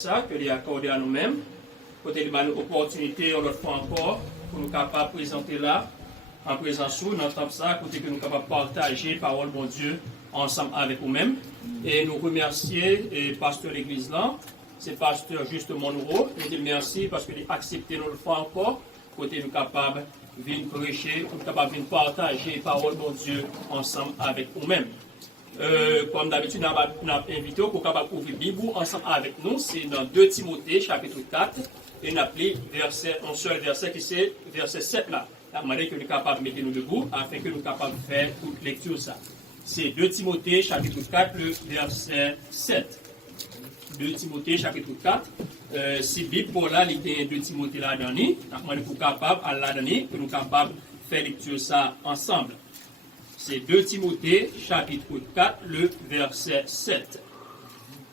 Ça que lui accordé à nous-mêmes, côté de nous opportunité une autre fois encore pour nous capables de présenter là en présence nous dans temps ça côté que nous capables de partager parole bon Dieu ensemble avec vous-mêmes et nous remercier et pasteur l'église là, c'est pasteur Juste Monroe, nous dire merci parce qu'il a accepté une autre fois encore côté nous capables de venir prêcher, nous capables de venir partager parole bon Dieu ensemble avec vous-mêmes. Comme d'habitude, nous avons invité pour capable ouvrir la Bible ensemble avec nous. C'est dans 2 Timothée, chapitre 4. Et nous avons un seul verset qui c'est verset 7 là. Nous avons demandé que nous sommes capables de mettre nous debout afin que nous soyons capables de faire toute lecture ça. C'est 2 Timothée, chapitre 4, le verset 7. 2 Timothée, chapitre 4. Si la Bible pour là, il y a 2 Timothée là-dedans. Nous avons demandé pour capable à là-dedans que nous sommes capables de faire lecture ça ensemble. C'est 2 Timothée, chapitre 4, le verset 7.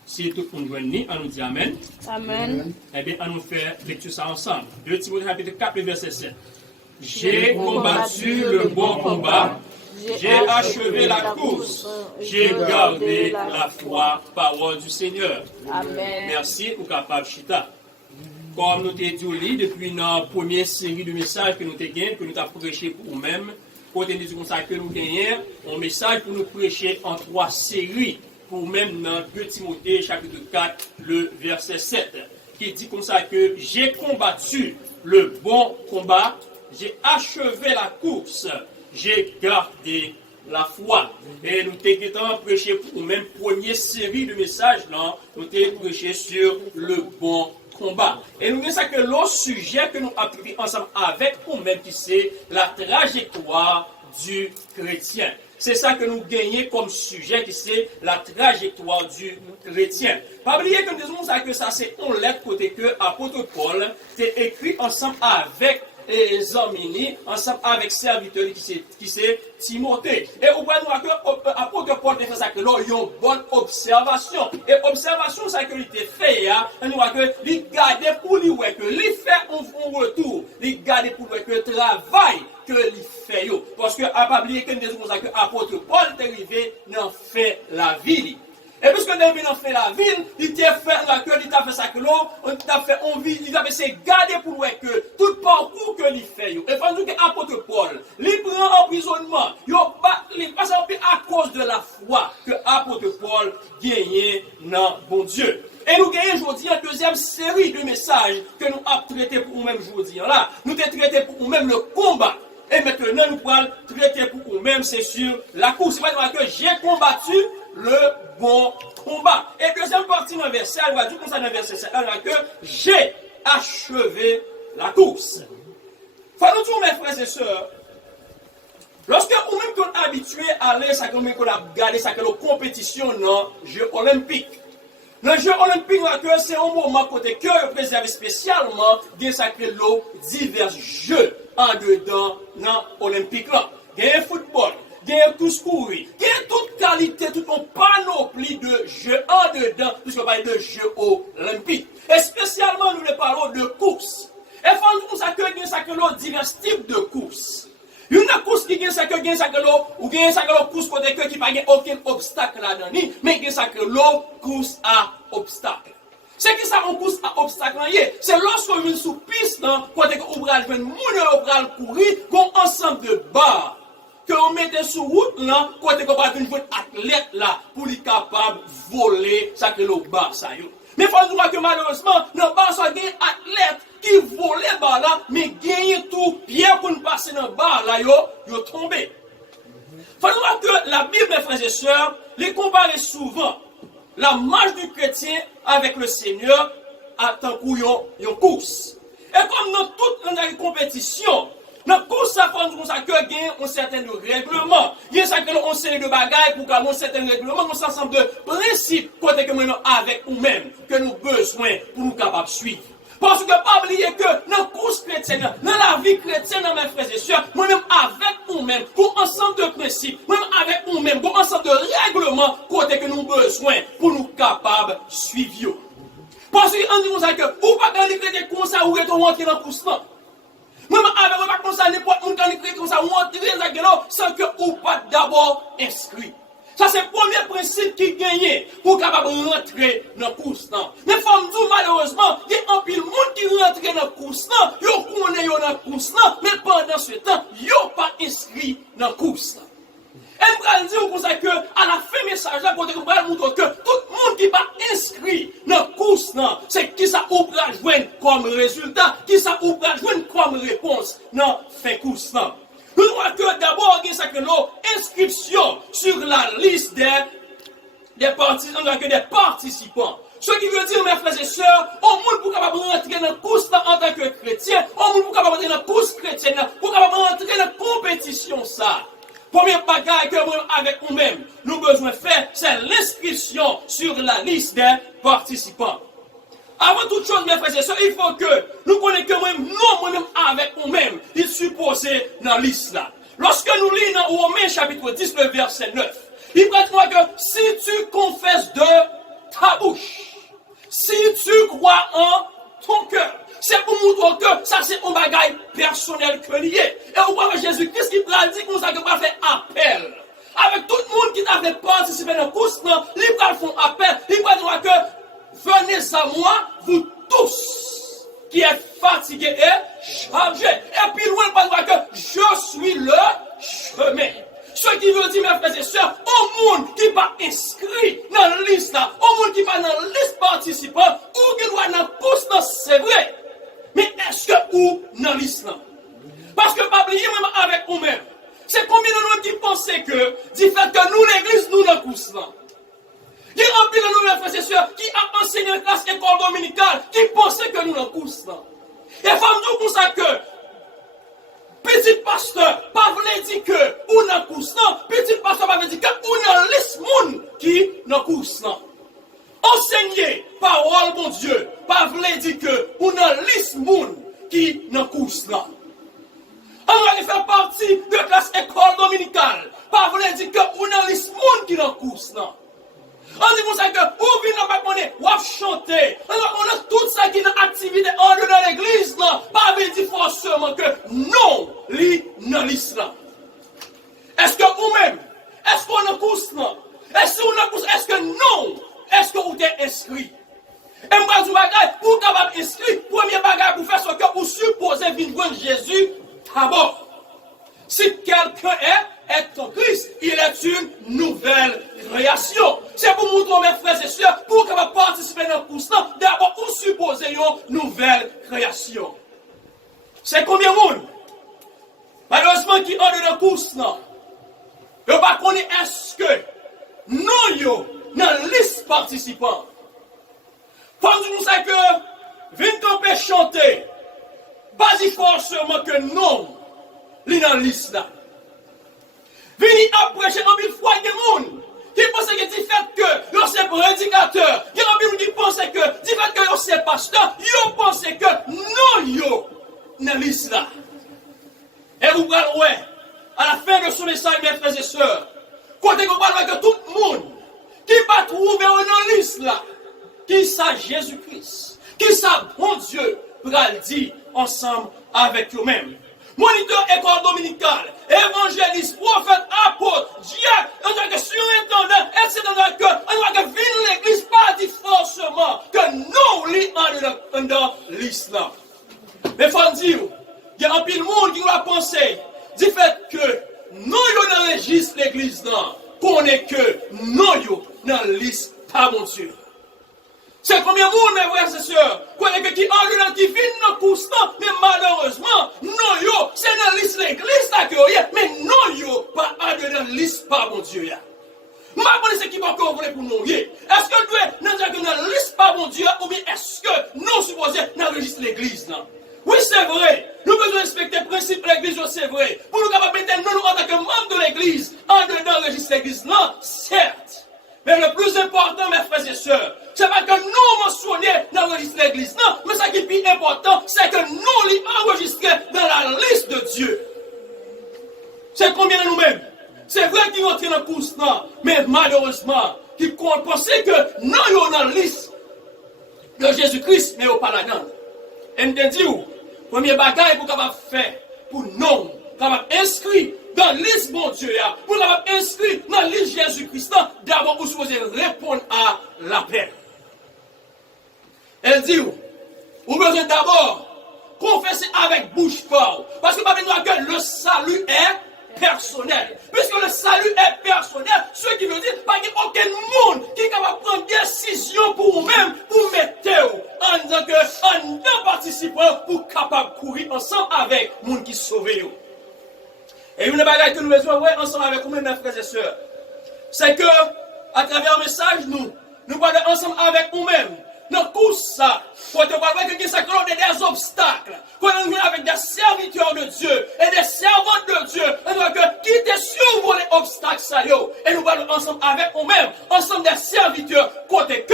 Si tout le monde veut on nous dit Amen. Amen. Eh bien, on nous fait lecture ça ensemble. 2 Timothée, chapitre 4, le verset 7. J'ai combattu le bon combat, j'ai achevé la course, j'ai gardé la foi, parole du Seigneur. Amen. Merci pour capable chita. Comme nous t'avons dit depuis notre première série de messages que nous avons prêché pour nous-mêmes, côté de ça que nous gagnons, un message pour nous prêcher en 3 séries, pour même dans 2 Timothée chapitre 4, le verset 7, qui dit comme ça que j'ai combattu le bon combat, j'ai achevé la course, j'ai gardé la foi. Et nous t'avons prêché pour nous-mêmes, première série de messages, là, nous t'avons prêché sur le bon combat. Et nous avons ça que l'autre sujet que nous avons pris ensemble avec nous-mêmes, qui c'est la trajectoire du chrétien. C'est ça que nous gagnons comme sujet, qui c'est la trajectoire du chrétien. Pas oublier que nous disons ça que ça c'est une lettre côté que l'apôtre Paul t'a écrit ensemble avec les amis, ensemble avec serviteurs qui c'est Timothée. Et au point que l'apôtre Paul a fait ça que là, il y a une bonne observation. Et observation, ça que il a fait, on voit que il garde pour lui, que il fait un retour, il garde pour lui que le travail que il fait. Parce que, à pas oublier que nous disons ça que l'apôtre Paul est arrivé dans fait la vie. Et puisque nous avons fait la ville, il t'a fait ça que l'on, il a fait envie, il a fait garder pour lui que tout parcours que il fait. Et pendant que l'apôtre Paul, il prend emprisonnement, il passe à cause de la foi que l'apôtre Paul gagne dans bon Dieu. Et nous gagnons aujourd'hui une deuxième série de messages que nous avons traité pour nous-mêmes aujourd'hui. Là, nous avons traité pour nous-mêmes le combat. Et maintenant, nous allons traiter pour nous-mêmes, c'est sur la course. C'est pas que j'ai combattu le bon combat. Et deuxième partie dans le verset, elle va dire comme ça dans le verset 7, elle va que j'ai achevé la course. Faut-nous dire, mes frères et sœurs, lorsque nous-mêmes sommes habitués à aller, ça qu'on a gardé, ça que la compétition dans les Jeux olympiques. Le jeu olympique, c'est un moment côté que préservé spécialement des sacrés lots divers jeux en dedans dans l'olympique là. Il y a football, il y a tout courir, il y a toute qualité, toute une panoplie de jeux en dedans, puisque on parle de jeux olympiques. Et spécialement, nous parlons de courses. Et il faut nous accueillir des sacrés lots divers types de courses. Il y a une course qui gagne ça que gagne ça que l'eau, ou gagne ça que l'eau course côté que qui pas aucun obstacle là-dedans, mais gagne ça que l'eau course à obstacle. C'est qui ça on course à obstacle là, c'est lorsque on vient sous piste là, côté que on va jouer moun on va courir, qu'on ensemble de barres que on mette sur route là, côté qu'on va venir jouer athlète là pour lui capable voler ça que l'eau barre ça yo. Mais faut dire que malheureusement, dans barre ça gagne athlète qui volait bar là, mais gagne tout bien pour nous passer dans bar là, yo tombé. Faut voir que la Bible, mes frères et sœurs, les compare souvent la marche du chrétien avec le Seigneur à tant qu'on yon course. Et comme dans toute la compétition, dans la course, ça fait que gagne un certain règlement. Il y a un série de bagailles pour qu'on ait un certain règlement, un ensemble de principes côté que nous avec nous-mêmes, que nous avons besoin pour nous capables de suivre. Parce que pas oublier que dans la course chrétienne, dans la vie chrétienne, mes frères et sœurs, moi-même avec nous-mêmes, pour ensemble de principes, moi-même avec nous-mêmes, pour ensemble de règlements, côté que nous avons besoin pour nous capables de suivre. Parce qu'on dit comme ça que, ou pas dans les chrétiens comme ça, ou est-on rentré dans la course là. Moi-même avec moi, pas comme ça, n'importe où dans les chrétiens comme ça, ou entrer dans la sans que ou pas d'abord inscrit. Ça, c'est le premier principe qui gagne pour capable rentrer dans le course. Mais femme dit malheureusement, il y a un pile monde qui rentre dans le course, ils connaissent dans le course, mais pendant ce temps, ils n'ont pas inscrit dans le course. Et je vais dire ça que, à la fin message, là, quand on va montrer que tout le monde qui n'est pas inscrit dans le course, c'est qui ça ou va joindre comme résultat, qui ça ou va joindre comme réponse dans fin course. Nous devons que d'abord, il y a l'inscription sur la liste des participants. Ce qui veut dire, mes frères et sœurs, au monde pour capable rentrer dans la course en tant que chrétien, au monde pour capable rentrer dans la course chrétienne, pour capable rentrer dans la compétition, ça. Premier bagage que nous avec nous-mêmes, nous besoin faire, c'est l'inscription sur la liste des participants. Avant toute chose, mes frères et sœurs, il faut que nous connaissions que nous-mêmes avec nous-mêmes, il supposé dans la liste là. Lorsque nous lisons dans Romains chapitre 10, le verset 9, il prétend que si tu confesses de ta bouche, si tu crois en ton cœur, c'est pour montrer que ça c'est un bagage personnel que lié. Et on voit Jésus-Christ qui va dire qu'on va faire appel. Avec tout le monde qui avait participé dans le course, il va faire appel, il va dire que venez à moi, vous tous qui êtes fatigués et chargés. Et puis loin, il va dire que je suis le chemin. Ce qui veut dire, mes frères et sœurs, au monde qui n'est pas inscrit dans la liste, au monde qui n'est pas dans la liste participante, ou qui doit dans la course, c'est vrai. Mais est-ce que ou dans la liste? Parce que, pas oublier même avec nous-mêmes, c'est combien de nous qui pensent que, du fait que nous, l'église, nous, dans la course, il y a un peu de nous, mes frères et sœurs, qui a enseigné en classe école dominicale, qui pensaient que nous, dans la course, et femme nous pour ça que, petit pasteur, pas voulait dire que ou dans course, petit pasteur pas voulait dire que ou dans liste monde qui dans course. Enseigner parole mon Dieu, pas voulait dire que ou dans liste monde qui dans course. On va faire partie de classe école dominicale, pas voulait dire que ou dans liste monde qui dans course. On dit comme ça que ou vient dans pas connaître, ou chanter. On a tout ça qui est dans activité en dehors de l'église là, pas veut dire forcément que non, li dans l'islam. Est-ce que vous-même, est-ce qu'on a course là? Est-ce qu'on a course? Est-ce que non? Est-ce que vous êtes inscrit? Et moi du bagage pour capable inscrit, premier bagage pour faire ce que vous supposez venir Jésus d'abord. Si quelqu'un est en Christ, il est une nouvelle création. C'est pour montrer mes frères et sœurs, pour qu'on va participer dans le course, d'abord, vous supposez une nouvelle création. C'est combien de monde? Malheureusement, qui ont dans le course, non? Je ne sais pas est-ce que non, yo, dans la liste participants. Pendant que nous savons que, vient camper chanter, pas forcément que non, il est dans la liste là. Venez après chez un fois de monde qui pense que du fait que vous êtes prédicateur, il y a un monde qui pense que du fait que vous êtes pasteur, vous pensez que non, vous dans la liste là. Et vous parlez, à la fin de ce message, mes frères et sœurs, quand vous parlez que tout le monde qui va trouver dans la liste là, qui ça Jésus-Christ, qui ça bon Dieu, pour le dire ensemble avec vous-même. Moniteur école dominicale, évangéliste, prophète, apôtre, diacre, en tant que surintendant, etc. On va venir l'église, pas dit forcément que non, lui, dans l'islam. Mais il faut dire, il y a un pile de monde qui va penser, du fait que non, il enregistre l'église, qu'on est que non, il dans l'islam, pas mon Dieu. C'est combien de monde, mes frères et sœurs, qui ont qui viennent dans le course, mais malheureusement, non, yo, c'est dans la liste de l'église là que yo, mais non, yo, pas dans la liste, pas mon Dieu. Je ne sais pas ce qui va encore pour nous. Est-ce que nous sommes dans la liste, pas mon Dieu, ou bien est-ce que nous supposons dans la liste de l'église là? Oui, c'est vrai. Nous devons respecter le principe de l'église, c'est vrai. Pour nous capables de mettre nous en tant que membres de l'église, en dedans le registre de l'église, non, certes. Mais le plus important, mes frères et sœurs, c'est pas que nous mentionnons dans le registre de l'église, non, mais ce qui est plus important, c'est que nous les enregistrons dans la liste de Dieu. C'est combien de nous-mêmes? C'est vrai qu'ils rentrent dans la course, non, mais malheureusement, qu'ils pensent que non, ils sont dans la liste de Jésus-Christ, mais ils ne sont pas là-dedans. Et nous te disons, premier bagage pour capable faire, pour non, capable inscrit dans la liste bon Dieu, pour l'avoir inscrit dans la liste Jésus-Christ, d'abord vous supposez répondre à l'appel. Elle dit, vous besoin d'abord confesser avec bouche forte. Parce que pas besoin que le salut est personnel. Puisque le salut est personnel, ce qui veut dire qu'il n'y a aucun monde qui est capable de prendre décision pour vous-même, pour mettre en disant que en deux participants pour capable de courir ensemble avec les gens qui sauvent. Et une bagaille que nous besoin ouais ensemble avec vous-même, mes frères et sœurs, c'est que à travers le message, nous parlons ensemble avec vous-même. Dans tout ça, quand on voit que des obstacles, quand on est avec des serviteurs de Dieu et des servantes de Dieu, on voit que quitter sur les obstacles, ça et nous parlons ensemble avec nous-mêmes, ensemble des serviteurs, côté que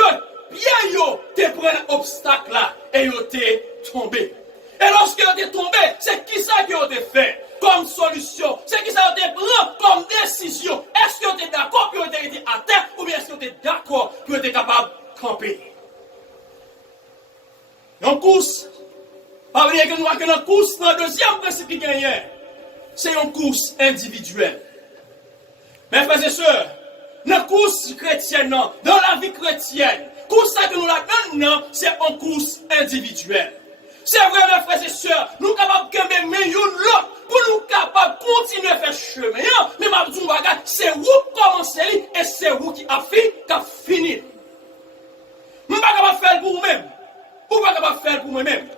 bien yo te prennent obstacle là et yo te tombé. Et lorsque yo te tombé, c'est qui ça qui yo te fait comme solution? C'est qui ça yo te prend comme décision? Est-ce que yo te d'accord que yo te été à terre ou bien est-ce que yo te d'accord que yo te capable de camper? En course, pas vrai que nous avons une course, le deuxième principe qui gagne, c'est une course individuelle. Mes frères et sœurs, la course chrétienne, dans la vie chrétienne, course que nous la donnons, c'est une course individuelle. C'est vrai, mes frères et sœurs, nous sommes capables de mettre l'autre pour nous capables de continuer à faire chemin, mais c'est vous qui commencez et c'est vous qui a fini. Nous ne sommes pas capables de faire pour vous-même. Vous ne pouvez pas faire pour moi-même.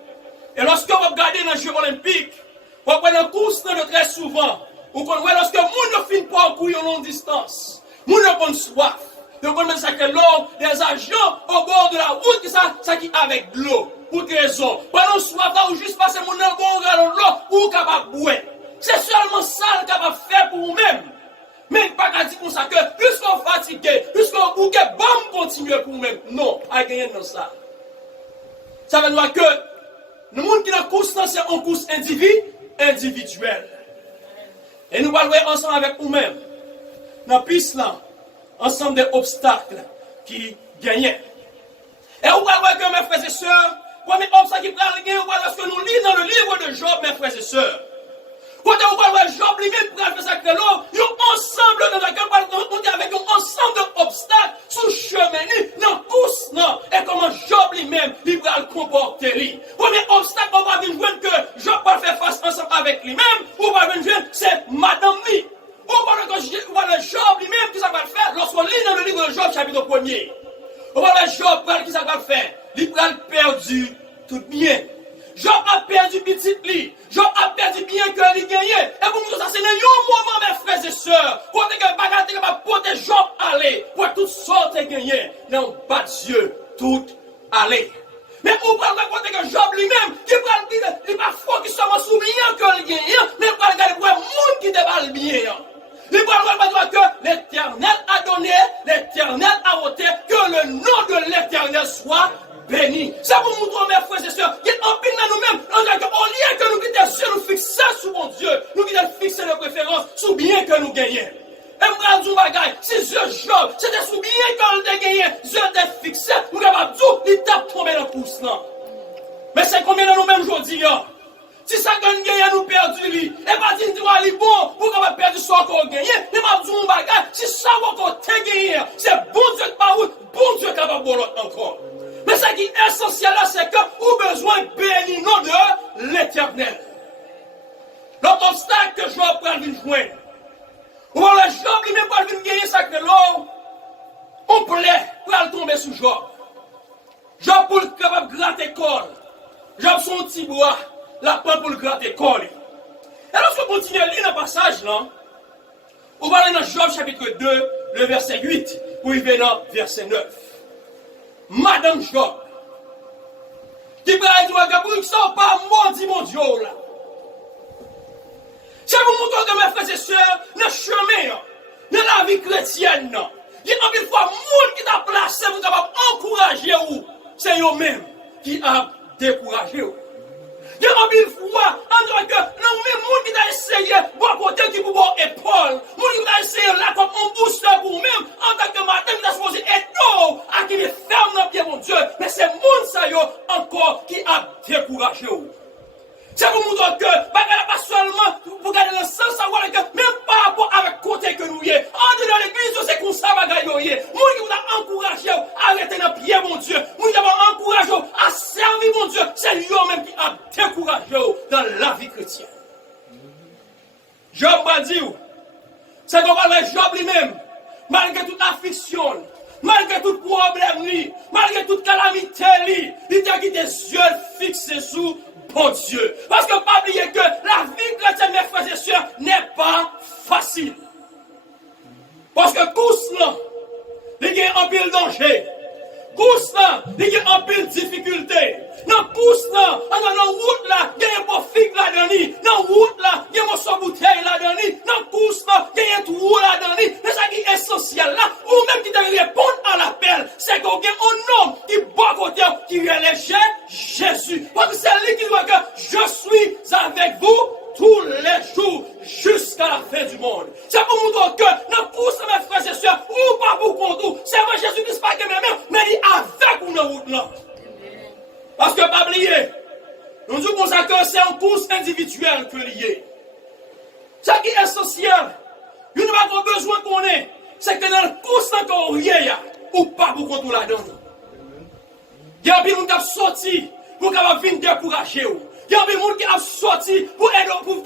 Et lorsque vous regardez dans les Jeux olympiques, vous prenez une course très souvent. Vous connaissez lorsque les gens finissent par courir en longue distance. Les gens ont soif. Vous connaissez que l'eau, des agents au bord de la route, ça qui avec de l'eau. Pour quelle raison? Pendant soif, vous juste passer mon nom dans l'eau pour capable boire. C'est seulement ça que vous capable faire pour vous-même. Mais pas qu'à dire comme ça que plus qu'on fatigué, plus qu'on bouquet, bon, continuer pour vous-même. Non, pas gagner dans ça. Ça veut dire que le monde qui est en course, c'est en course individuelle. Et nous allons voir ensemble avec nous-mêmes. Dans la piste là, ensemble des obstacles qui gagnent. Et vous allez voir que mes frères et sœurs, premier obstacle qui prend le gain, lorsque nous lisons dans le livre de Job, mes frères et sœurs. Quand on voit Job lui-même pour faire ça que l'homme, ils ont ensemble dans laquelle on est avec un ensemble d'obstacles sous chemin, dans la course, non. Et comment Job lui-même, il va le comporter. Premier obstacle, on va venir voir que Job va faire face ensemble avec lui-même, on va venir voir, c'est Madame lui. On va voir Job lui-même, qui ça va le faire, lorsqu'on lit dans le livre de Job, chapitre 1er. On va voir Job, qui ça va le faire. Il va le perdu tout bien. Job a perdu petit lit. Job a perdu bien que il gagné. Et pour nous, ça c'est un moment, mes frères et sœurs. Pour que le bagage est capable de porter Job aller. Pour toutes sortes de gagner. Dans le bas de Dieu, tout aller. Mais on va regarder que Job lui-même, il va fort qu'il soit sous bien que le gagné. Mais on va regarder pour le monde qui déballe bien. Il va regarder que l'Éternel a donné, l'Éternel a voté, que le nom de l'Éternel soit béni. C'est pour nous montrer, mes frères et sœurs, qu'il y a un peu dans nous-mêmes, on a au lieu que nous quittons Dieu, nous fixer sur mon Dieu, nous quittons fixer nos préférences sur bien que nous gagnons. Et moi, je dis, bagaille, si Dieu Job, c'était sur bien que nous gagnons, Dieu était fixé, nous avons dit, il tape tomber dans le pouce là. Mais c'est combien de nous-mêmes aujourd'hui, si ça gagne, nous perdu lui. Et pas dire, tu vas aller bon, pour qu'on va perdre ce qu'on gagne. Mais ma dit, mon bagage, si ça va qu'on te gagné, c'est bon Dieu qui va bon Dieu qui va bon l'autre encore. Mais ce qui est essentiel là, c'est que nous avons besoin de bénir de l'Éternel. L'autre obstacle que Job prend venir joindre. Ou alors Job lui-même va venir gagner ça que l'homme, on plaît pour aller tomber sous Job. Job pour le capable de gratter col. Job son petit bois, la prend pour le gratter col. Et lorsqu'on continue à lire le passage là, on va aller dans Job chapitre 2, le verset 8, pour y venir dans verset 9. Madame Job, qui va dire que vous ne pas maudit mon Dieu là. C'est pour montrer que mes frères et sœurs, dans le chemin, dans la vie chrétienne, il y a une fois monde qui t'a placé, vous avez encouragé ou c'est eux-mêmes qui a découragé ou. Il y a une fois, en tant que nous-mêmes, monde qui t'a essayé, bon côté qui pour bon épaule, monde qui t'a essayé là comme un booster pour vous-même, en tant que matin, qui t'a supposé être d'eau, à qui les ferme dans pied mon Dieu, mais c'est monde ça yo encore qui a découragé ou. C'est pour nous dire que, pas seulement pour garder le sens, savoir que, même par rapport avec le côté que nous y est, en dedans de l'église, c'est comme ça, bagaille, moi qui vous a encouragé à arrêter dans pied, mon Dieu. Moi qui vous encouragé à servir, mon Dieu. C'est lui-même qui a découragé dans la vie chrétienne. Job va dire, c'est qu'on parle de Job lui-même, malgré toute affliction, malgré tout problème, malgré toute calamité, il a des yeux fixés sur bon Dieu. Parce que pas oublier que la vie chrétienne, mes frères et sœurs, n'est pas facile. Parce que tous là, il y a un pile danger. Tous là, il y a un pile difficulté. Dans tous là, dans la route là, il y a un bon figue là-dedans. Dans la route là, il y a un morceau bouteille là-dedans. Dans tous là, il y a un trou là-dedans. Mais ça qui est essentiel là, ou même qui doit répondre à l'appel, c'est qu'il y a un homme qui bat côté, qui relève Jésus. Parce que c'est lui qui doit que je suis avec vous tous les jours jusqu'à la fin du monde. C'est pour nous dire que dans tous mes frères et sœurs, ou pas pour contre, c'est vrai Jésus-Christ pas que même, mais il est avec nous dans la route là. Parce que pas oublier, nous disons comme ça que c'est un course individuel que lié. Ce qui est essentiel, nous n'avons pas besoin qu'on ait, c'est que dans le course qu'on rien, ou pas pour contre là-dedans. Il y a un peu de monde qui a sorti pour venir décourager. Il y a des gens qui ont sorti pour aider, pour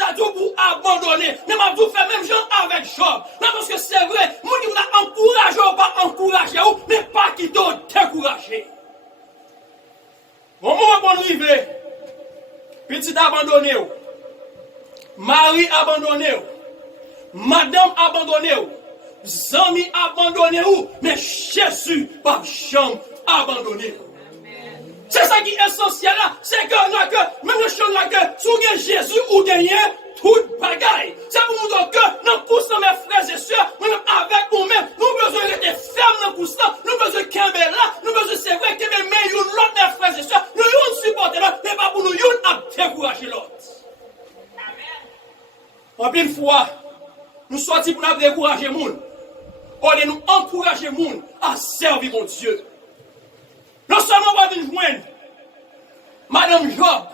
abandonner. Mais je vais faire même genre avec Job. Parce que c'est vrai, les gens qui vous encouragé ou pas encouragé, mais pas qui t'ont découragé. Au moment où on arrive, petit abandonné, mari abandonné, madame abandonné, amis abandonné, mais Jésus pas jamais abandonné. C'est ça qui est essentiel là, c'est que même le chant là que sous Jésus ou gagné toute bagaille. C'est pour nous dire que nous poussons mes frères et sœurs, nous avec nous-mêmes, nous besoin d'être fermes dans poussons, nous besoin de camber là, nous besoin c'est vrai que mais l'autre mes frères et sœurs, nous nous supporter là, mais pas pour nous à décourager l'autre. En une fois, nous sortis pour nous décourager les gens, au lieu de nous encourager les gens à servir mon Dieu. Non seulement on va venir joindre Madame Job,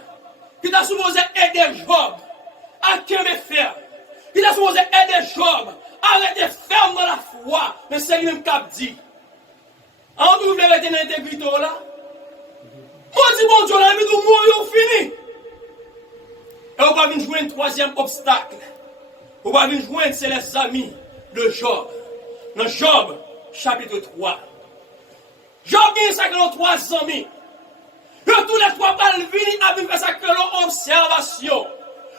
qui t'a supposé aider Job à me faire, qui t'a supposé aider Job à rester ferme dans la foi, mais c'est lui-même qui a dit. En tout cas, vous rester dans l'intégrité là. Moi, je dis bon Dieu, la vie de mourir fini. Et on va venir jouer un troisième obstacle. On va venir joindre, c'est les amis de Job. Dans Job, chapitre 3. Job vient ça que nos 3 amis. Tous les 3 balles venir à venir faire ça que nos observation.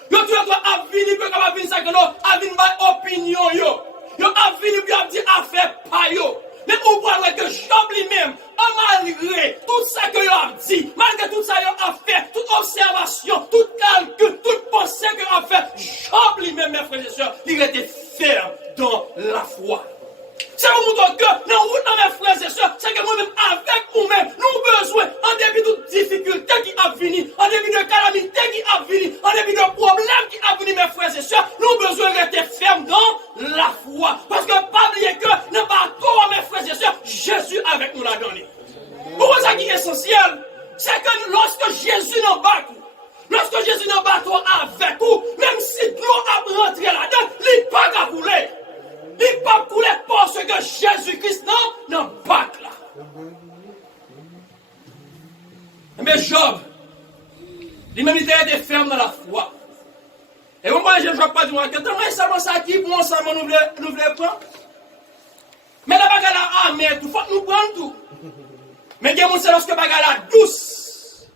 Tous les 3 à venir pour venir ça que nos à venir opinion yo. Yo à venir pour dire affaire pas yo. Mais on voit que Job lui-même, malgré tout ça que yo a dit, malgré tout ça yo a fait, toute observation, tout calcul, toute pensée que yo a fait, Job lui-même, mes frères et sœurs, il était ferme dans la foi. C'est pour nous dire que dans mes frères et sœurs, c'est que nous-mêmes, avec nous-mêmes, nous avons besoin, en début de toute difficulté qui a fini, en début de calamité qui a fini, en début de problème qui a fini, mes frères et sœurs, nous avons besoin de rester fermes dans la foi. Parce que pas oublier que nous bateau, mes frères et sœurs, Jésus avec nous l'a donné. Pourquoi ça qui est essentiel? C'est que lorsque Jésus nous bat, lorsque Jésus nous bat avec nous, même si nous avons rentré là-dedans, il n'est pas qu'à couler. Il ne peut pas couler parce que Jésus-Christ n'a pas là. Mais Job, lui-même il était ferme dans la foi. Et moi, je ne vois pas du moins que tant seulement ça qui pour ensemble nous voulons prendre. Mais la bagarre la armée, il faut nous prendre tout. Mais il y a des gens lorsque la bagarre la douce,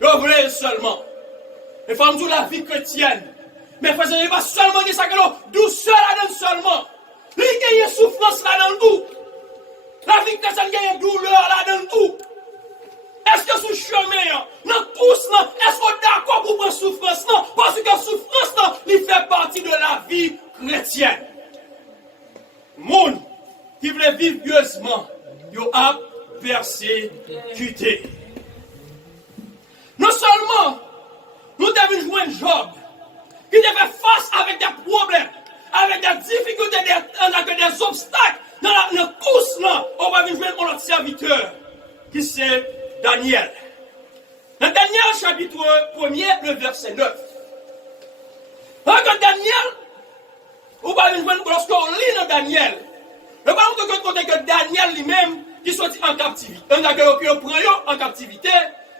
vous voulez seulement. Il faut nous dire la vie chrétienne. Mais il ne faut pas seulement dire ça que l'on douceur là-dedans seulement. Il y a une souffrance là-dedans tout. La vie chrétienne, il y a une douleur là-dedans tout. Est-ce que sous chemin, dans tous, est-ce qu'on est d'accord pour prendre souffrance? Non, parce que souffrance, il fait partie de la vie chrétienne. Monde qui veut vivre pieusement, il a persécuté. Non seulement, nous devons joindre Job, qui devait face avec des problèmes, avec des difficultés, des obstacles, dans la course, on va joindre notre serviteur, qui c'est Daniel. Dans Daniel chapitre chapitre 1er, le verset 9. Quand Daniel, ou pas lorsqu'on lit dans Daniel, le pas que Daniel lui-même, qui soit en captivité, qui prend en captivité,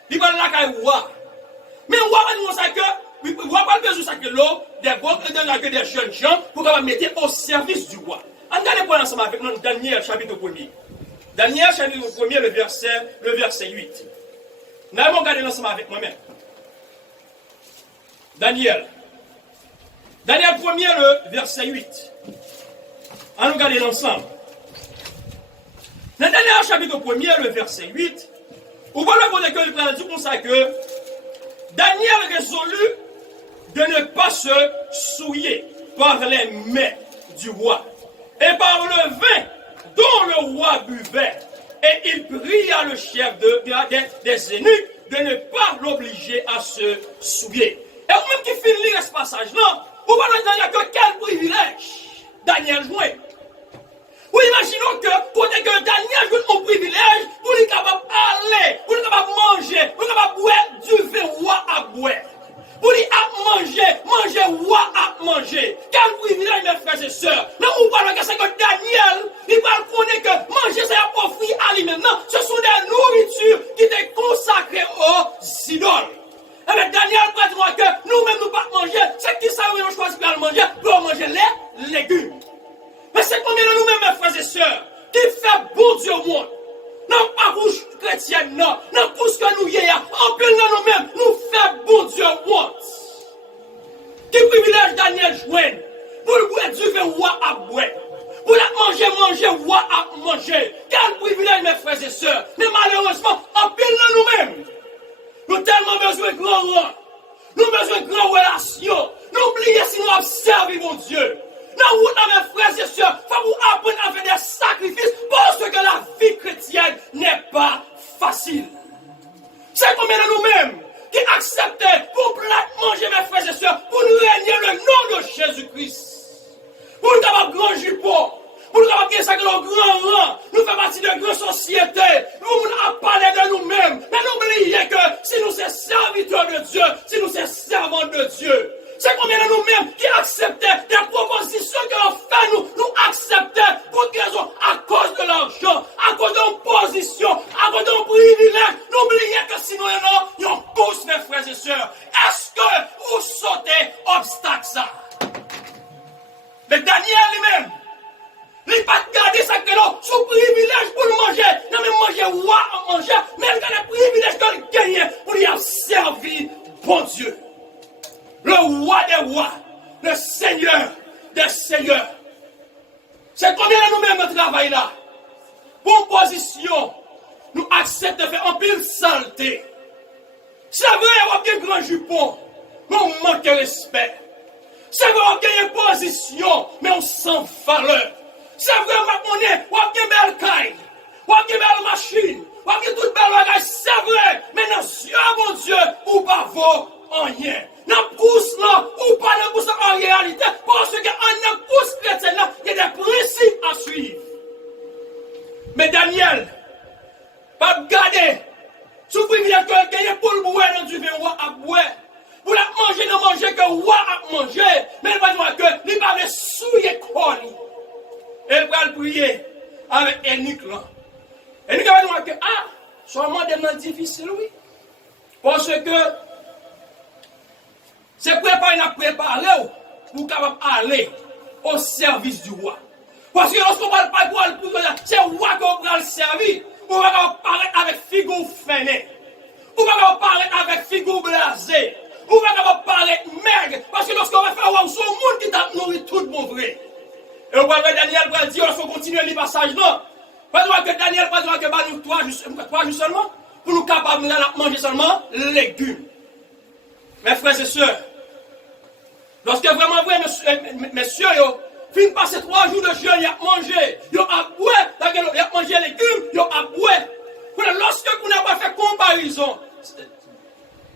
il va la roi. Mais on va nous ça que, on va pas besoin ça que l'eau, des jeunes gens, pour qu'on mettre au service du roi. Regardez pour ensemble avec nous Daniel chapitre 1er. Daniel chapitre 1er, le verset 8. Nous allons regarder ensemble avec moi-même. Daniel 1er, le verset 8. Allons regarder ensemble. Dans Daniel chapitre 1er, le verset 8, on va le voir que le président dit comme ça que Daniel résolut de ne pas se souiller par les mains du roi et par le vin dont le roi buvait. Et il pria le chef des eunuques de ne pas l'obliger à se souiller. Et vous-même qui finit ce passage-là, vous voyez que quel privilège Daniel jouait. Vous imaginez que côté que Daniel joue un privilège pour être capable d'aller, pour être capable de manger, pour être capable de boire du vin roi à boire. Pour lui manger roi à manger. Quel privilège, mes frères et sœurs. Mais on parle que c'est que Daniel, il va connaître que manger, c'est un offrir à lui maintenant. Ce sont des nourritures qui étaient consacrées aux idoles. Et bien Daniel va dire que nous-mêmes, nous ne pas manger. C'est qui ça, nous choisissons de manger pour manger les légumes. Mais c'est combien de nous-mêmes, mes frères et sœurs, qui fait bon Dieu au monde. Non, pas rouge chrétienne, non. Non, pour ce que nous y a, en plus de nous-mêmes, nous fait bon Dieu au monde. Qui privilège Daniel joint pour le boire du vin roi à boire. Pour la manger roi à manger. Quel privilège, mes frères et sœurs. Mais malheureusement, en plus de nous-mêmes, nous avons tellement besoin de grands rangs. Nous avons besoin de grandes relations. Nous oublions si nous observons mon Dieu. Dans mes frères et sœurs, il faut vous apprendre à faire des sacrifices parce que la vie chrétienne n'est pas facile. C'est combien de nous-mêmes qui acceptons complètement manger, mes frères et sœurs, pour nous régner le nom de Jésus-Christ. Pour nous avoir grand jupon, pour nous avoir bien ça que le grand rang, nous faisons partie de grandes sociétés. Nous avons parlé de nous-mêmes. Mais n'oubliez que si nous sommes serviteurs de Dieu, si nous sommes servants de Dieu, c'est combien de nous-mêmes qui acceptaient des propositions que l'on fait, nous acceptons pour quelle raison? À cause de l'argent, à cause de nos positions, à cause de nos privilèges. N'oubliez que sinon, il y a une course, mes frères et sœurs. Est-ce que vous sautez obstacle ça? Mais Daniel lui-même, il n'a pas gardé ça que l'on, son privilège pour le manger. Il n'a même mangé roi à manger, mais il a le privilège qu'il gagne pour lui servir, bon Dieu. Le roi des rois, le Seigneur des seigneurs. C'est combien de nous-mêmes notre travail là? Pour position, nous acceptons de faire un pile saleté. C'est vrai, on a bien grand jupon, mais on manque de respect. C'est vrai, on a bien une position, mais on s'en valeur. C'est vrai, on a bien belle caille, on a bien belle machine, on a bien toute belle bagage. C'est vrai, mais dans Dieu, mon Dieu, ou pas vaut rien. Dans pousse là, ou pas dans pousse en réalité, parce que en pousse chrétien là, il y a des principes à suivre. Mais Daniel, pas garder, sous privilège que gagner pour le boire dans du vin roi à boire, pour la manger, non manger que roi à manger, mais il va dire que il va souiller quoi. Et il va le prier avec Enoch là. Enoch va dire que c'est un moment difficile, oui. Parce que c'est préparé pour capable aller au service du roi. Parce que lorsqu'on va le parler pour c'est le roi qu'on va le servir. On va parler avec figure fainé. On va parler avec figure blasée. On va parler maigre. Parce que lorsqu'on va faire c'est un monde qui t'a nourri tout bon vrai. Et on va voir Daniel va dire, lorsqu'on continue le passage là, pas que Daniel va dire que nous 3 jours seulement, pour nous capables de manger seulement légumes. Mes frères et sœurs, lorsque vraiment vrai, messieurs, fin passer 3 jours de jeûne, il a mangé, il a boire, il a mangé les légumes, il a boire. Lorsque vous n'avez pas fait comparaison,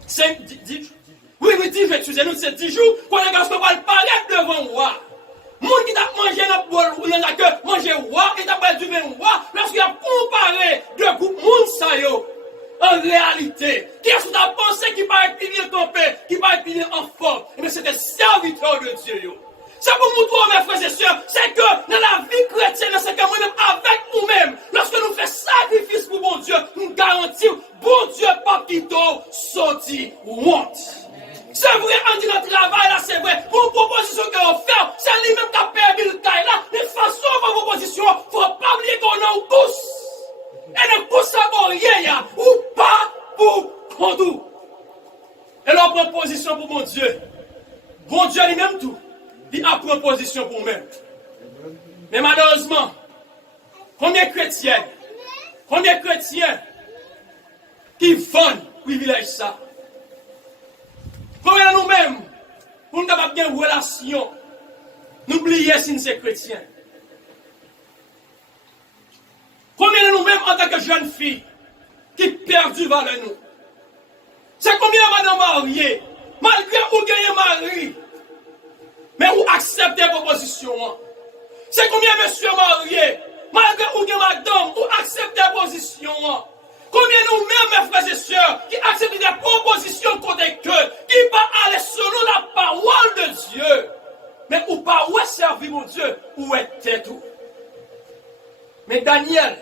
10 jours, excusez-nous, c'est 10 jours, quand on va parler devant moi. Monde qui t'a mangé dans le il a que manger roi, et t'a pas du vin roi, lorsqu'il a comparé deux groupes monde ça yo. En réalité, qui est-ce que tu as pensé qui paraît parole de Dieu. C'est pour nous trois, mes frères et sœurs, c'est que dans la vie chrétienne, c'est que nous-mêmes, avec nous-mêmes, lorsque nous faisons sacrifice pour bon Dieu, nous garantissons, bon Dieu, pas qui t'a sorti honte. C'est vrai, on dit notre travail là, c'est vrai. Pour une proposition qu'on fait, c'est lui-même qui a perdu le taille là. De toute façon, vos propositions, il ne faut pas oublier qu'on a une course. Et une course, ça va rien, ou pas pour conduire. Et leur proposition pour mon Dieu. Bon Dieu lui-même tout. Il a proposition pour nous-mêmes. Mais malheureusement, combien de chrétiens qui vendent privilège ça? Combien de nous-mêmes, pour nous avoir une relation, n'oubliez si nous sommes chrétiens? Combien de nous-mêmes, en tant que jeunes filles, qui perdent du valeur nous? C'est combien de madame mariées, malgré ou gagnez mari, mais vous acceptez la proposition? C'est combien de messieurs mariés, malgré ou gagnez madame, vous acceptez la proposition? Combien nous-mêmes, mes frères et sœurs, qui acceptent des propositions côté que, qui va aller selon la parole de Dieu, mais ou pas où est servi mon Dieu, où est tout? Mais Daniel,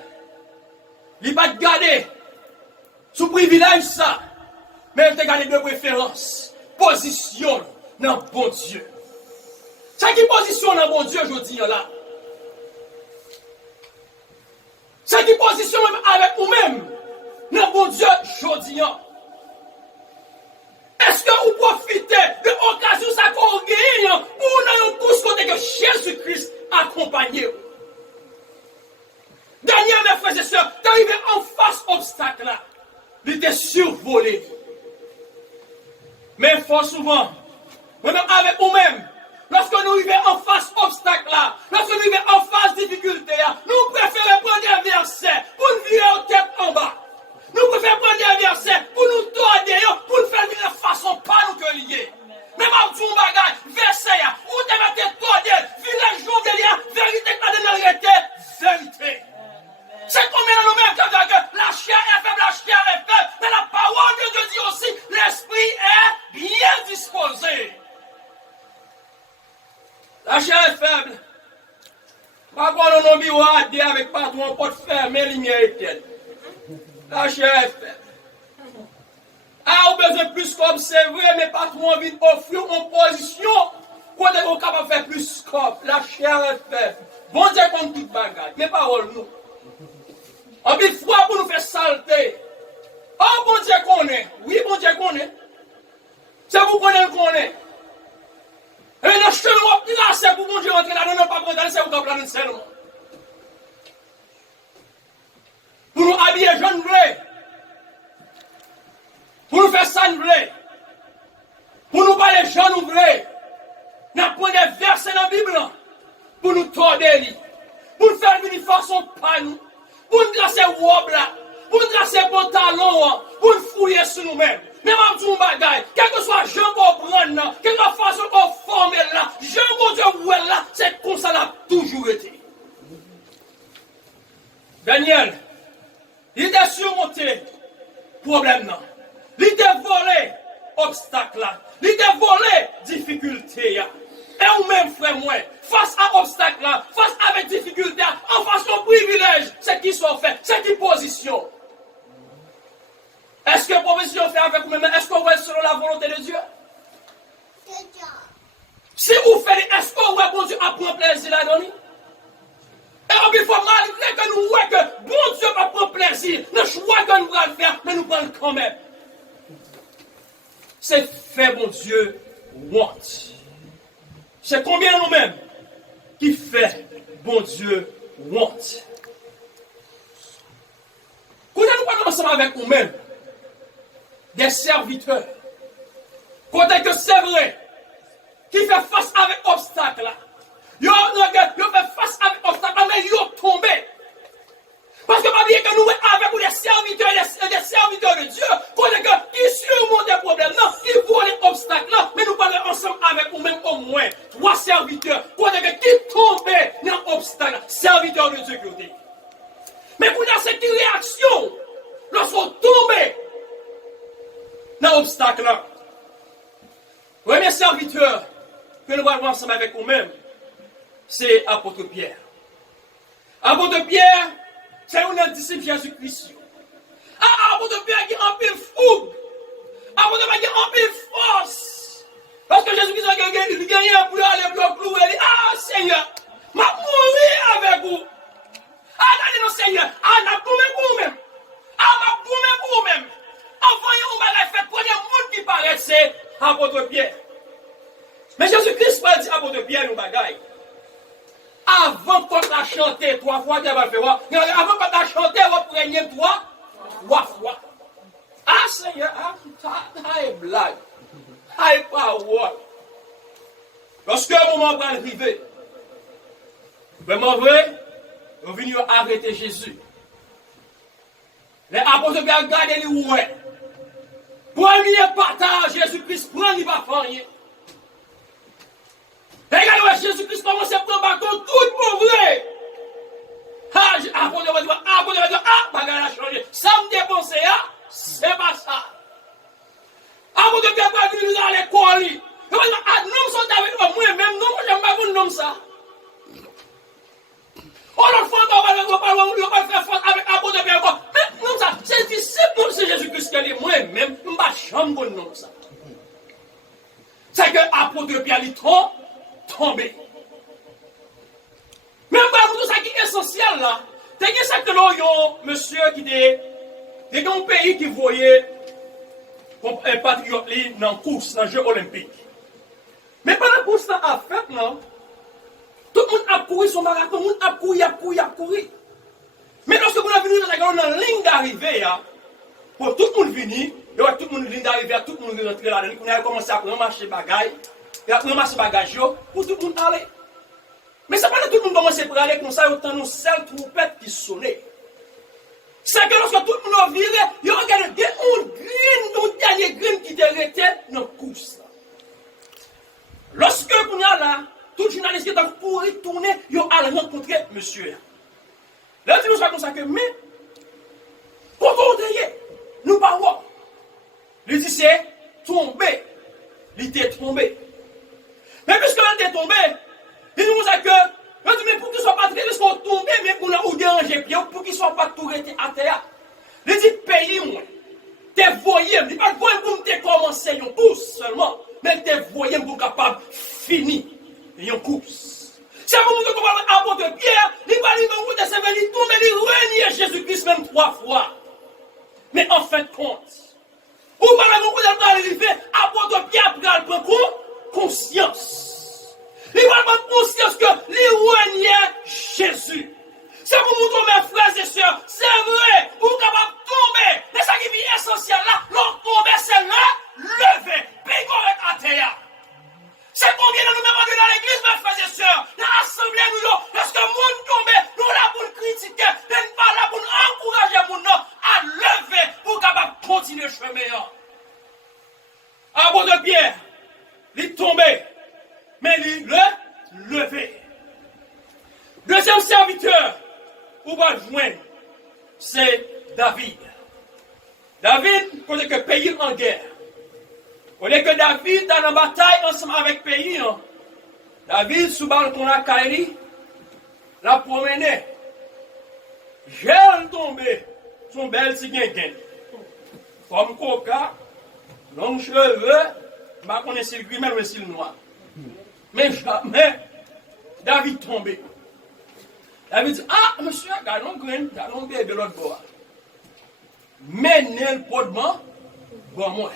il va te garder sous privilège ça, mais il te garder de préférence, position dans bon Dieu. C'est qui position dans bon Dieu, je dis là? C'est qui position avec nous-mêmes? Non, bon Dieu, je dis. Est-ce que vous profitez de l'occasion ça qu'on gagne pour nous tous côté que Jésus-Christ accompagné? Daniel, mes frères et sœurs, d'arriver en face obstacle là, il était survolé. Mais fort souvent, même avec nous-mêmes, lorsque nous arrivons en face obstacle là, lorsque nous arrivons en face difficulté là, nous préférons prendre des versets pour nous virer en tête en bas. Nous préférons prendre des versets pour nous tordre, pour nous faire de façon pas nous que lier. Même à tout bagage, verset, où tu vas te tordre, village jour de lien, vérité que la vérité, vérité. C'est combien de nous-mêmes que la chair est faible, la chair est faible, mais la parole de Dieu dit aussi, l'esprit est bien disposé. La chair est faible. Par contre, on a mis au hâte avec partout, on peut fermer les lumières et tête. La chair est faible. Ah, on a besoin de plus comme c'est vrai, mais pas trop envie d'offrir une position qu'on est capable de faire plus comme. La chair est faible. Bon Dieu, comme toute bagarre. Mais parole, nous. On vit froid pour nous faire saleté. Oh, bon Dieu, qu'on est. Oui, bon Dieu, qu'on est. C'est vous qu'on est. Et le chemin placé pour bon Dieu rentrer là-dedans, pas pour c'est vous qui avez seulement. Pour nous habiller jeunes blés. Pour nous faire sangler. Pour nous parler jeunes ouvrés. Nous prenons des versets dans la Bible. Pour nous tordre. Pour nous faire une façon pas nous. Pour nous tracer robe là. Pour nous tracer pantalon. Pour nous fouiller sur nous-mêmes. Même en tout bagaille. Quel que soit Jean pour prendre. Quelle que soit façon qu'on forme là. Jean pour Dieu là. C'est comme ça l'a toujours été. Daniel. Il était surmonté. Problème là. Il était volé. Obstacle là. Il était volé. Difficulté là. Et vous-même, frère, moi, face à obstacle là, face avec difficulté, en face au privilège, c'est qui sont faits, c'est qui position. Est-ce que proposition fait avec vous-même, est-ce qu'on va être selon la volonté de Dieu? Si vous faites, est-ce qu'on va, bon Dieu, à prendre plaisir là-dedans? Et il faut malgré que nous voyons que bon Dieu va prendre plaisir, le choix que nous allons faire, mais nous prenons quand même. C'est fait, bon Dieu, want. C'est combien nous-mêmes qui fait bon Dieu want. Quand nous parlons ensemble avec nous-mêmes, des serviteurs, quand que c'est vrai, qui fait face avec obstacle là, ils fait face avec obstacle mais ils ont tombé. Parce que pas bien que nous avec des serviteurs et des serviteurs de Dieu, qui surmontent des problèmes, non, qui voient les obstacles, non, mais nous parlons ensemble avec nous-mêmes au moins 3 serviteurs, qui tombent dans l'obstacle, serviteurs de Dieu. Mais pour cette réaction, lorsqu'on tombe dans l'obstacle, premier serviteur, que nous allons voir ensemble avec nous-mêmes, c'est apôtre Pierre. Apôtre Pierre, c'est un disciple Jésus-Christ. Apôtre Pierre qui a un peu fougue. Apôtre Pierre qui a un peu force. Parce que Jésus-Christ a gagné pour aller pour clouer. Il dit, ah Seigneur, je vais mourir avec vous. Non Seigneur, n'a pour vous-même. Ma pour vous-même. Envoyez un bagage fait pour les monde qui paraît, c'est apôtre Pierre. Mais Jésus-Christ va dire apôtre Pierre un bagage. Avant qu'on a chanté 3 fois, avant qu'on a chanté, on prenait 3 fois. Ah Seigneur, ça est blague. Ça est pas ouais. Lorsque le moment va arriver, vraiment vrai, on vient arrêter Jésus. Les apôtres Pierre regardent les ouais. Premier partage, Jésus-Christ prend, il va faire rien. Regardez, Jésus-Christ commence à prendre bateau tout pour vrai. Apôtre va dire, bagarre a changé. Ça me dépense, c'est pas ça. Apôtre Pierre va venir à l'école. Il va dire, nous sommes avec nous, moi-même, non, j'aime pas vous nom ça. On va faire force avec apôtre Pierre. Mais non, ça, c'est disciple, c'est Jésus-Christ qui est moi-même, je ne vais pas chambre nom ça. C'est que apôtre Pierre est tombé. Mais tout ça qui est essentiel là, c'est que ça que là, il y a un monsieur qui est dans un pays qui voyait un patriote dans la course, dans le jeu olympique. Mais pendant la course, à fait, non, tout le monde a couru son marathon, tout le monde a couru. Mais lorsque vous avez venu dans la ligne d'arrivée, pour tout le monde venir, il y a tout le monde ligne d'arrivée, tout le monde rentrer là-dedans, on a commencé à ramasser bagaille, et à ramasser bagage pour tout le monde aller. Mais c'est pas que tout le monde commence à aller comme ça, il y a autant de seule trompette qui sonnait. C'est que lorsque tout le monde vire, il y a regardé un dernier grain qui était arrêté dans la course. Lorsque vous êtes là, tout journaliste qui est pour retourner, il a rencontré monsieur. Là, tu nous comme ça que, mais, quand on est, nous pas voir. Il dit, c'est tombé. Il était tombé. Mais puisqu'il était tombé, il nous a que, mais pour qu'il ne soit pas très, ils sont tombés, mais pour nous déranger, pour qu'il ne soit pas tout resté à terre. Il dit, paye-moi. T'es voyé, il dit pas voyé pour te commencer une course seulement, mais t'es voyé pour capable finir une course. C'est pour nous que apôtre Pierre, il va lui demander de se venir tomber, il renier Jésus-Christ même 3 fois. Mais en fin de compte, ou par la beaucoup d'arriver, apôtre Pierre prend conscience. Il va prendre conscience que il renier Jésus. C'est pour nous tomber, frères et sœurs, c'est vrai, vous êtes capable de tomber. Mais ça qui est essentiel là, l'on tomber, c'est le lever, picorer à terre. C'est combien de nous même dans l'église, mes frères et sœurs, dans l'assemblée, nous, lorsque le monde tombe, nous là pour critiquer, nous ne pas là pour encourager mon nom à lever pour capable continuer le chemin. Apôtre Pierre, il est tombé, mais il le levé. Deuxième serviteur, pour va joindre, c'est David. David, connaît que pays en guerre. On est que David dans la bataille ensemble avec le pays. David, sous balcon à Kairi, l'a promené. J'ai tombé, son bel ciguen. Comme coca, long cheveux, je connais le gris, même le noir. Mais jamais, David tombé. David dit, monsieur, gardons grain, gardons bien de l'autre bord. Mais nel podement, bon moi.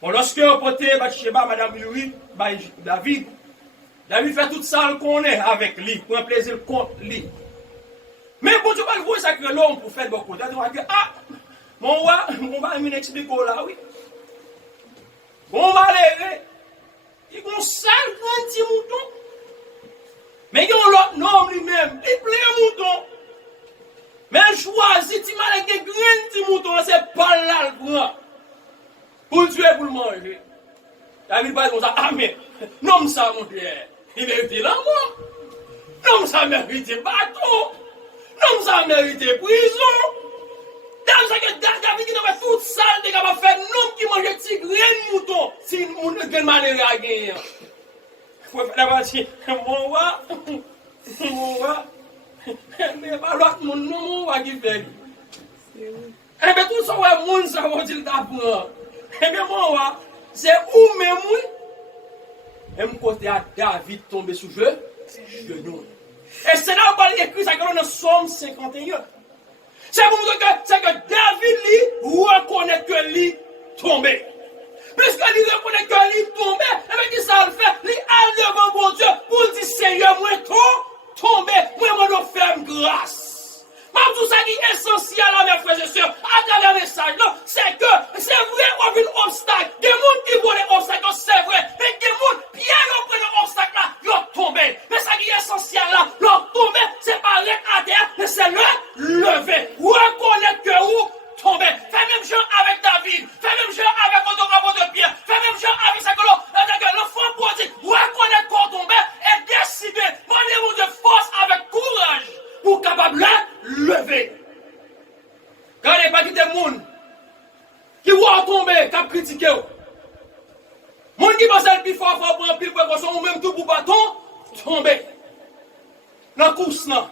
Bon, lorsque on porte Bathsheba, Madame Louis, David fait tout ça qu'on est avec lui, pour un plaisir contre lui. Mais quand tu vas le voir, ça que l'homme pour faire beaucoup. Tu vas dire, mon roi, on va m'expliquer là, oui. On va aller, il y a un seul grand petit mouton. Mais il y a l'autre nom lui-même, il plein de moutons. Mais choisis, tu m'as dit, grand petit mouton, c'est pas là le grand. Pour le tuer, pour le manger. David va dire ça, mais non, ça, mon Pierre, il mérite l'amour. Non, ça mérite bateau. Non, ça mérite prison. Dans ce que David qui avait tout ça, il est capable de faire un homme qui mange un petit grain de mouton, si une manière à gagner. D'abord dit, mon roi, mais pas l'autre monde, non, mon roi qui fait. Eh bien, tout ça, ouais, monde, ça va dire d'abord. Eh bien, mon roi, c'est où même, et mon côté à David tombé sous genou. Et c'est là où on écrit ça dans Somme 51. C'est pour dire que David, lui, reconnaît que lui tombé. Puisque lui reconnaît que lui tombé, et bien, qui ça le fait? Lui a devant mon Dieu pour dire, Seigneur, moi, tombé, moi, je fais grâce. Même tout ça qui est essentiel, mes frères et sœurs, à travers le message, c'est que c'est vrai, on a un obstacle. Des gens qui voient les obstacles, c'est vrai. Mais des gens, bien ils prennent l'obstacle là, ils ont tombé. Mais ça qui est essentiel là, leur tomber, c'est pas l'être à terre, mais c'est le lever. Reconnaître que vous tombez. Fais même chose avec David. Fais même chose avec votre de Pierre. Fais même chose avec ça que l'enfant prodigue. Reconnaître qu'on tombait et décider. Demandez-vous de force avec courage pour capable de lever. Regardez pas des gens qui vont tomber, qui ont critiqué. Les gens qui pensent que plus fort, faut prendre pile précaution, ou même tout pour pas tomber. Dans la course, non.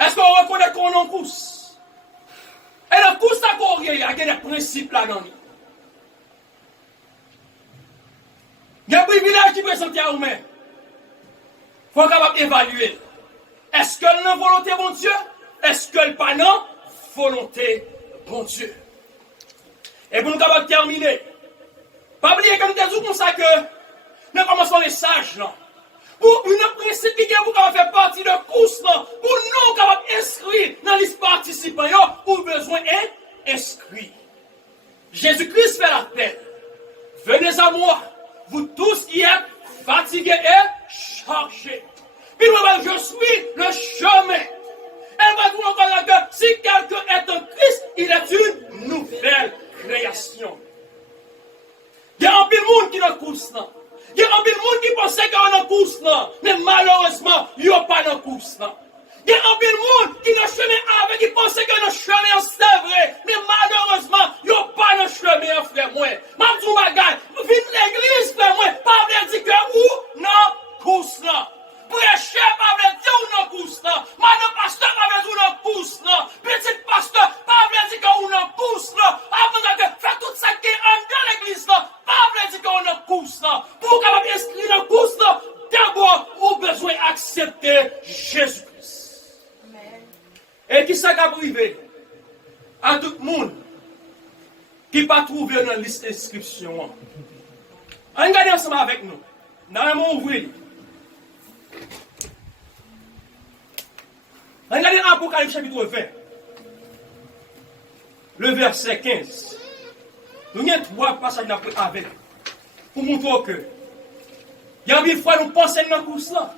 Est-ce qu'on reconnaît qu'on est en course? Et dans la course, il y a des principes là-dedans. Il y a un privilège qui présente à vous-même. Il faut capable d'évaluer. Est-ce que la volonté bon Dieu? Est-ce que le pas non? Volonté bon Dieu. Et pour nous capables de terminer, pas oublier comme des autres comme ça que nous commençons les sages là. Pour une principe qui vous faire partie de course là, pour nous capables d'inscrire dans les participants, pour besoin inscrit. Jésus-Christ fait l'appel. Venez à moi, vous tous qui êtes fatigués et chargés. Puis je suis le chemin. Elle va vous encore que si quelqu'un est en Christ, il est une nouvelle création. Il y a un peu de monde qui est dans course. Il y a un peu de monde qui pensait qu'il est dans course. Mais malheureusement, il n'y a pas dans course. Il y a un peu de monde qui est dans le chemin avec, qui pensait qu'il est dans le chemin, c'est vrai. Mais malheureusement, il n'y a pas dans le chemin, frère. Moi, je vous bagaille. Vite l'église, frère. Moi, pas bien dire que où? Non, course. Prêcher, pas bien dire où non course. Madame pasteur, pas bien dire où non course. Petit pasteur, pas bien dire qu'on non course. Avant de faire tout ça qui est dans l'église, pas bien dire qu'on non course. Pour capable inscrire dans la course, d'abord, on a besoin d'accepter Jésus-Christ. Et qui ça qui a privé à tout le monde qui n'a pas trouvé dans la liste d'inscription. Regardez ensemble avec nous. Dans le monde ouvrier. Regardez l'Apocalypse chapitre 20. Le verset 15. Nous avons trois passages avec. Pour montrer que. Il y a une fois nous pensons dans la course là.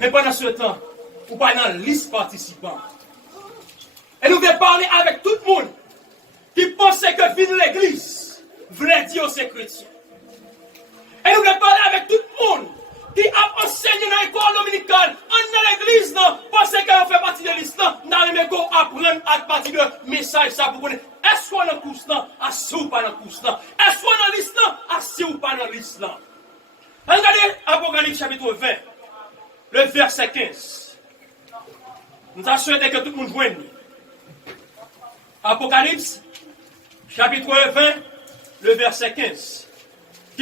Mais pendant ce temps, nous pas dans la liste participants. Et nous devons parler avec tout le monde qui pensait que venir l'église voulait dire aux chrétiens. Et nous devons parler avec tout le monde qui a enseigné dans l'école dominicale, dans l'église, parce qu'on fait partie de l'islam, dans les mégots, apprendre à partir de message, ça pour connaître. Est-ce qu'on est dans course là, assis ou pas dans course là? Est-ce qu'on est dans l'islam, assis ou pas dans l'islam? Regardez Apocalypse chapitre 20, le verset 15. Nous avons souhaité que tout le monde joigne. Apocalypse chapitre 20, le verset 15.